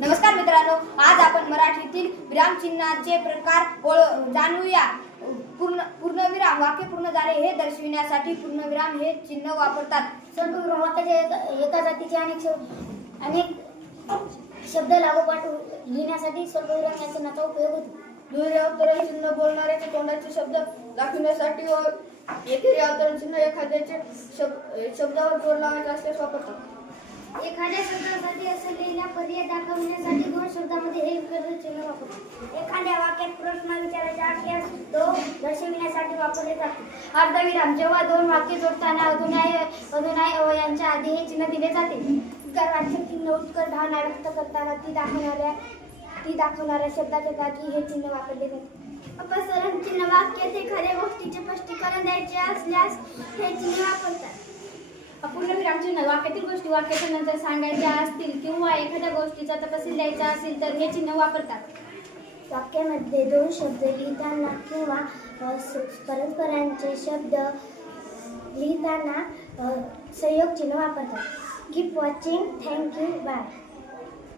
नमस्कार मित्रांनो, आज आपण मराठीतील विरामचिन्हाचे प्रकार जाणूया. पूर्णविराम वाक्य पूर्ण झाले हे दर्शविण्यासाठी पूर्णविराम हे चिन्ह वापरतात. स्वल्पविराम वाक्याच्या एका जातीचे अनेक शब्द लागोपाठ लिहिण्यासाठी स्वल्पविराम या चिन्हाचा उपयोग होतो. दुहेरी अवतरण चिन्ह बोलणाऱ्याचे तोंडाचे शब्द दाखविण्यासाठी व एकेरी अवतरण चिन्ह एखाद्याचे शब्दावर जोर लावायचा असल्यास वापरतात. एखाद्या शब्दासाठी असलेला पर्याय दाखवण्यासाठी दोन शब्दांमध्ये हे विकर्ण चिन्ह वापरतात. एखाद्या वाक्यात प्रश्न विचारायचा असल्यास तो दर्शविण्यासाठी वापरले जाते. अर्धविराम जेव्हा दोन वाक्य जोडताना अधुनाय अवयांच्या आधी हे चिन्ह दिले जाते. उद्गार वाचक चिन्ह उत्कर भावना व्यक्त करताना ती दाखवणाऱ्या शब्दाच्या जागी हे चिन्ह वापरले जाते. अपसरण चिन्ह वाक्यात एखाद्या गोष्टीचे स्पष्टीकरण द्यायचे असल्यास हे चिन्ह वापरतात. पूर्णविराम चिन्ह वाक्यातील गोष्टी वाक्याच्या नंतर सांगायच्या असतील किंवा एखाद्या गोष्टीचा तपशील द्यायचा असेल तर हे चिन्ह वापरतात. वाक्यामध्ये दोन शब्द लिहिताना किंवा परस्परांचे शब्द लिहिताना संयोग चिन्ह वापरतात. Keep watching. Thank you. Bye.